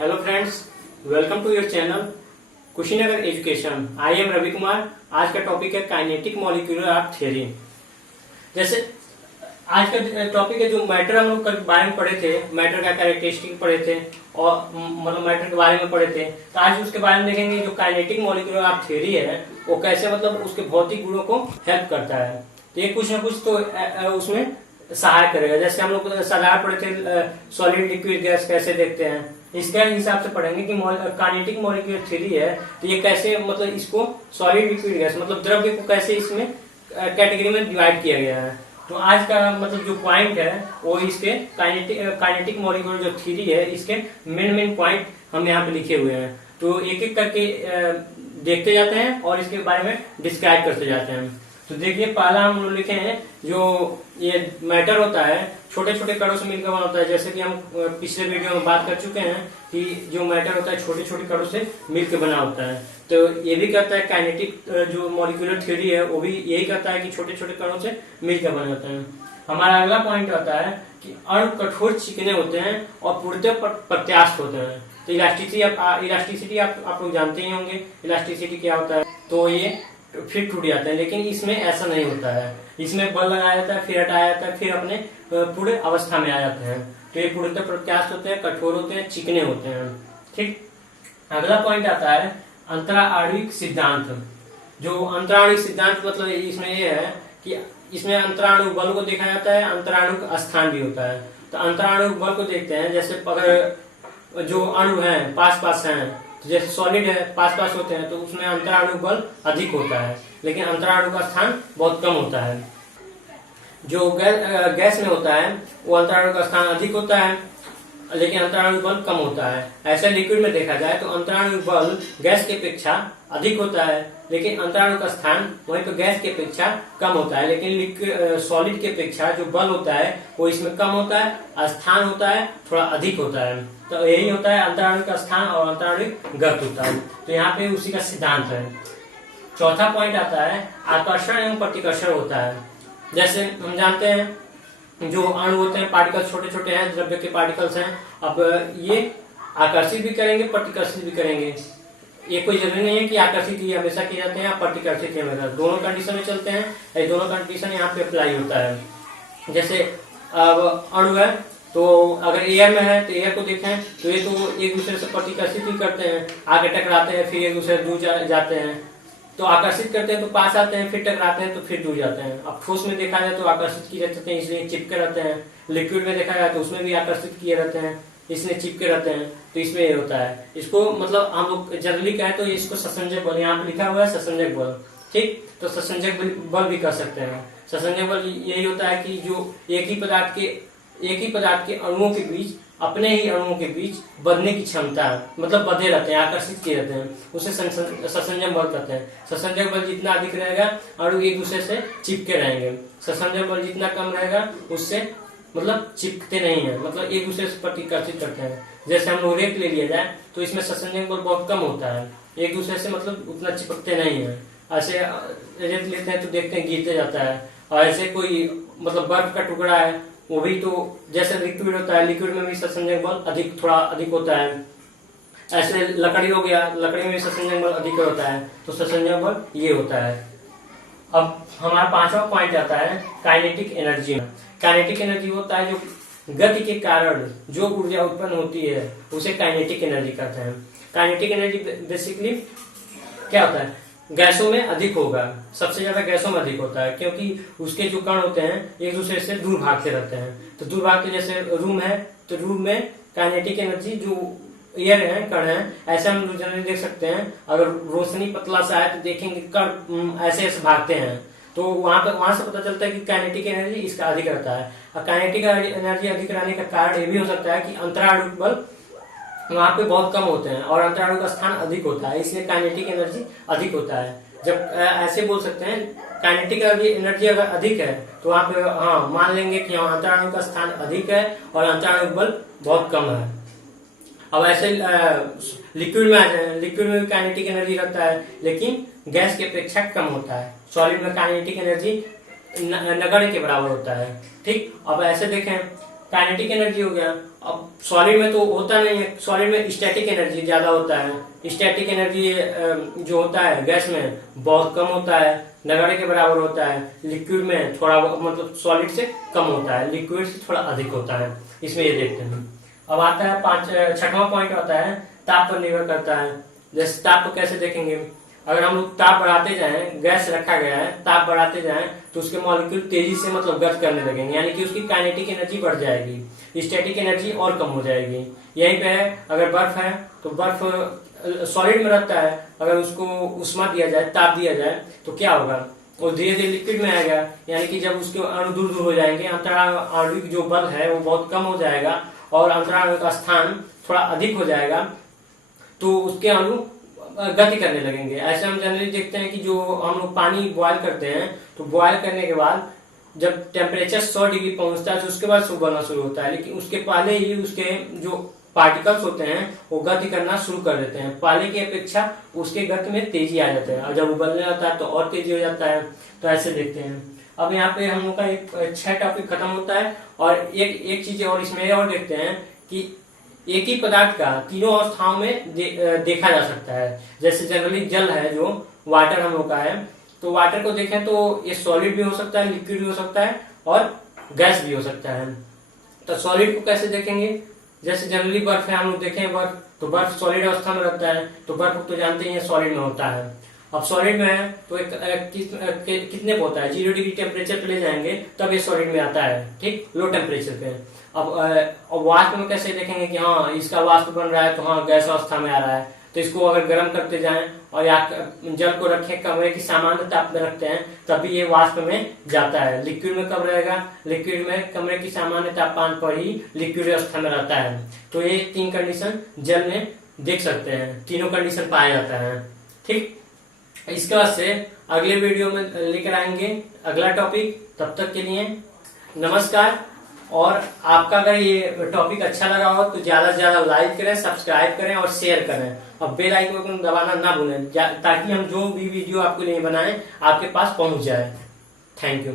Hello friends, welcome to your channel Kushinagar education. I am Ravi Kumar. आज का topic है kinetic molecular theory. जैसे आज का टॉपिक है जो मैटर हम लोग कल बारे में पढ़े थे, मैटर का कैरेक्टरिस्टिक पढ़े थे और मतलब मैटर के बारे में पढ़े थे। तो आज उसके बारे में देखेंगे जो काइनेटिक मॉलिक्यूलर थ्योरी है वो कैसे मतलब उसके भौतिक गुणों को हेल्प करता है। तो ये कुछ ना कुछ तो उसमें सहाय करेगा। जैसे हम लोग साधारण पढ़े थे सॉलिड लिक्विड गैस कैसे देखते हैं, इसके हिसाब से पढ़ेंगे कि काइनेटिक मॉलिक्यूलर थ्योरी है तो ये कैसे मतलब इसको सॉलिड लिक्विड गैस मतलब द्रव्य को कैसे इसमें कैटेगरी में डिवाइड किया गया है। तो आज का मतलब जो पॉइंट है वो इसके काइनेटिक मॉलिक्यूलर जो थ्योरी है इसके मेन पॉइंट हम यहाँ पे लिखे हुए हैं। तो एक एक करके देखते जाते हैं और इसके बारे में डिस्क्राइब करते जाते हैं। तो देखिए पहला हम लोग लिखे हैं जो ये मैटर होता है छोटे छोटे कणों से मिलकर बना होता है। जैसे कि हम पिछले वीडियो में बात कर चुके हैं कि जो मैटर होता है छोटे छोटे कणों से मिलकर बना होता है। तो ये भी कहता है काइनेटिक जो मॉलिक्यूलर थ्योरी है वो भी यही कहता है कि छोटे छोटे कणों से मिलकर बने होते हैं। हमारा अगला पॉइंट आता है कि अणु कठोर चिकने होते हैं और पूर्णतः प्रत्यास्थ होते हैं। तो इलास्टिसिटी आप लोग जानते ही होंगे इलास्टिसिटी क्या होता है। तो ये फिर टूट जाते हैं, लेकिन इसमें ऐसा नहीं होता है। इसमें बल लगाया जाता है, फिर हटाया जाता है, फिर अपने पूरे अवस्था में आ जाते हैं। तो ये पूर्णतः प्रत्यास्थ होते हैं, कठोर होते हैं, चिकने होते हैं। ठीक, अगला पॉइंट आता है अंतराणविक सिद्धांत। जो अंतराणविक सिद्धांत मतलब इसमें ये है कि इसमें अंतराणु बल को देखा जाता है, अंतराणु स्थान भी होता है। तो अंतराणु बल को देखते हैं, जैसे अगर जो अणु है पास पास हैं, जैसे सॉलिड है पास पास होते हैं तो उसमें अंतराणु बल अधिक होता है, लेकिन अंतराणु का स्थान बहुत कम होता है। जो गैस में होता है वो अंतराणु का स्थान अधिक होता है, लेकिन अंतराणु बल कम होता है। ऐसे लिक्विड में देखा जाए तो अंतराणु बल गैस की अपेक्षा अधिक होता है, लेकिन अंतराणु का स्थान वहीं तो गैस की अपेक्षा कम होता है। लेकिन सॉलिड की अपेक्षा जो बल होता है वो इसमें कम होता है, स्थान होता है थोड़ा अधिक होता है। तो यही होता है अंतराणु का स्थान और अंतराणु गत होता है। तो यहाँ पे उसी का सिद्धांत है। चौथा पॉइंट आता है आकर्षण एवं प्रतिकर्षण होता है। जैसे हम जानते हैं जो अणु होते हैं पार्टिकल्स छोटे छोटे हैं, द्रव्य के पार्टिकल्स हैं। अब ये आकर्षित भी करेंगे प्रतिकर्षित भी करेंगे। ये कोई जरूरी नहीं है कि आकर्षित ही हमेशा किए जाते हैं या प्रतिकर्षित ही हमेशा, दोनों कंडीशन में चलते हैं। ये दोनों कंडीशन यहाँ पे अप्लाई होता है। जैसे अब अणु है तो अगर एयर में है तो एयर को देखें तो ये तो एक दूसरे से प्रतिकर्षित ही करते हैं, आगे टकराते हैं फिर एक दूसरे से दूर जाते हैं। तो आकर्षित करते हैं तो पास आते हैं, फिर टकराते हैं तो फिर दूर जाते हैं। अब ठोस में देखा जाए तो आकर्षित किए रहते हैं इसलिए चिपके रहते हैं। लिक्विड में देखा जाए तो उसमें भी आकर्षित किए रहते हैं इसलिए चिपके रहते हैं। तो इसमें ये होता है, इसको मतलब हम लोग जनरली कहें तो इसको ससंजक बल, यहाँ पे लिखा हुआ है ससंजक बल। ठीक, तो ससंजक बल भी कर सकते हैं। ससंजक बल यही होता है कि जो एक ही पदार्थ के अणुओं के बीच अपने ही अणुओं के बीच बदलने की क्षमता है, मतलब बधे रहते हैं, आकर्षित किए रहते हैं, उसे ससंजक बल कहते हैं। ससंजक बल जितना अधिक रहेगा अणु एक दूसरे से चिपके रहेंगे। ससंजक बल जितना कम रहेगा उससे मतलब चिपकते नहीं है, मतलब एक दूसरे से प्रतिकर्षित करते हैं। जैसे हम लोग रेत ले लिया जाए तो इसमें ससंजक बल बहुत कम होता है, एक दूसरे से मतलब उतना चिपकते नहीं है। ऐसे रेत लेते हैं तो देखते हैं गिरते जाता है। और ऐसे कोई मतलब बर्फ का टुकड़ा है वो भी तो जैसे लिक्विड होता है, लिक्विड में भी ससंजक बल थोड़ा अधिक होता है। ऐसे लकड़ी हो गया, लकड़ी में भी ससंजक बल अधिक होता है। तो ससंजक बल ये होता है। अब हमारा पांचवा पॉइंट आता है काइनेटिक एनर्जी। काइनेटिक एनर्जी होता है जो गति के कारण जो ऊर्जा उत्पन्न होती है उसे काइनेटिक एनर्जी कहते हैं। काइनेटिक एनर्जी बेसिकली क्या होता है, गैसों में अधिक होगा, सबसे ज्यादा गैसों में अधिक होता है क्योंकि उसके जो कण होते हैं एक दूसरे से दूर भागते रहते हैं। तो दूर भागते, जैसे रूम है तो रूम में काइनेटिक एनर्जी जो एयर है कण है, ऐसे हम जनरली देख सकते हैं। अगर रोशनी पतला सा है तो देखेंगे कण ऐसे ऐसे भागते हैं, तो वहां से पता चलता है कि काइनेटिक एनर्जी इसका अधिक रहता है। और काइनेटिक एनर्जी अधिक रहने का कारण ये भी हो सकता है कि अंतराणु बल वहां पे बहुत कम होते हैं और अंतराणु का स्थान अधिक होता है, इसलिए काइनेटिक एनर्जी अधिक होता है। जब ऐसे बोल सकते हैं काइनेटिक एनर्जी अगर अधिक है तो वहां पे हाँ मान लेंगे कि हाँ अंतराणु का स्थान अधिक है और अंतराणु बल बहुत कम है। अब ऐसे लिक्विड में आ जाए, लिक्विड में भी काइनेटिक एनर्जी रहता है लेकिन गैस की अपेक्षा कम होता है। सॉलिड में काइनेटिक एनर्जी नगण्य के बराबर होता है। ठीक, अब ऐसे देखें काइनेटिक एनर्जी हो गया अब सॉलिड में तो होता नहीं है, सॉलिड में स्टैटिक एनर्जी ज्यादा होता है। स्टैटिक एनर्जी जो होता है गैस में बहुत कम होता है, नगण्य के बराबर होता है। लिक्विड में थोड़ा मतलब सॉलिड से कम होता है, लिक्विड से थोड़ा अधिक होता है। इसमें ये देखते हैं। अब आता है छठवां पॉइंट आता है ताप पर निर्भर करता है। जैसे ताप को कैसे देखेंगे, अगर हम लोग ताप बढ़ाते जाएं, गैस रखा गया है, ताप बढ़ाते जाएं तो उसके मॉलिक्यूल तेजी से मतलब गति करने लगेंगे, यानी कि उसकी काइनेटिक एनर्जी बढ़ जाएगी, स्टैटिक एनर्जी और कम हो जाएगी। यहीं पे है, अगर बर्फ है तो बर्फ सॉलिड में रहता है, अगर उसको उष्मा दिया जाए, ताप दिया जाए तो क्या होगा, वो धीरे धीरे लिक्विड में आएगा, यानी कि जब उसके अणु दूर दूर हो जाएंगे, अंतराल आणविक जो बल है वो बहुत कम हो जाएगा और अंतराल का स्थान थोड़ा अधिक हो जाएगा, तो उसके अणु गति करने लगेंगे। ऐसे हम जनरली देखते हैं कि जो हम लोग पानी बॉयल करते हैं तो बॉयल करने के बाद जब टेम्परेचर 100 डिग्री पहुंचता है तो उसके बाद सूप बनना शुरू होता है, लेकिन उसके पहले ही उसके जो पार्टिकल्स होते हैं वो गति करना शुरू कर देते हैं। पहले की अपेक्षा उसके गति में तेजी आ जाता है और जब उबलने लगता है तो और तेजी हो जाता है। तो ऐसे देखते हैं। अब यहाँ पे हम लोग का एक 6 टॉपिक खत्म होता है और एक चीज और इसमें और देखते हैं कि एक ही पदार्थ का तीनों अवस्थाओं में देखा जा सकता है। जैसे जनरली जल है जो वाटर हम लोग का है, तो वाटर को देखें तो ये सॉलिड भी हो सकता है, लिक्विड भी हो सकता है और गैस भी हो सकता है। तो सॉलिड को कैसे देखेंगे, जैसे जनरली बर्फ है, हम लोग देखें बर्फ, तो बर्फ सॉलिड अवस्था में रहता है, तो बर्फ तो जानते हैं सॉलिड में होता है। अब सॉलिड में है तो कितने पे होता है, 0 डिग्री टेम्परेचर पे ले जाएंगे तब ये सॉलिड में आता है, ठीक, लो टेम्परेचर पे। अब वाष्प में कैसे देखेंगे कि हाँ इसका वाष्प बन रहा है तो हाँ गैस अवस्था में आ रहा है, तो इसको अगर गर्म करते जाएं और या जल को रखें कमरे की सामान्य ताप में रखते हैं तभी ये वाष्प में जाता है। लिक्विड में कब रहेगा, लिक्विड में कमरे की सामान्य तापमान पर ही लिक्विड अवस्था में रहता है। तो ये 3 कंडीशन जल में देख सकते हैं, तीनों कंडीशन पाया जाता है, ठीक। इसके बाद से अगले वीडियो में लेकर आएंगे अगला टॉपिक। तब तक के लिए नमस्कार। और आपका अगर ये टॉपिक अच्छा लगा हो तो ज्यादा से ज्यादा लाइक करें, सब्सक्राइब करें और शेयर करें और बेल आइकन को दबाना ना भूलें ताकि हम जो भी वीडियो आपके लिए बनाएं आपके पास पहुंच जाए। Thank you.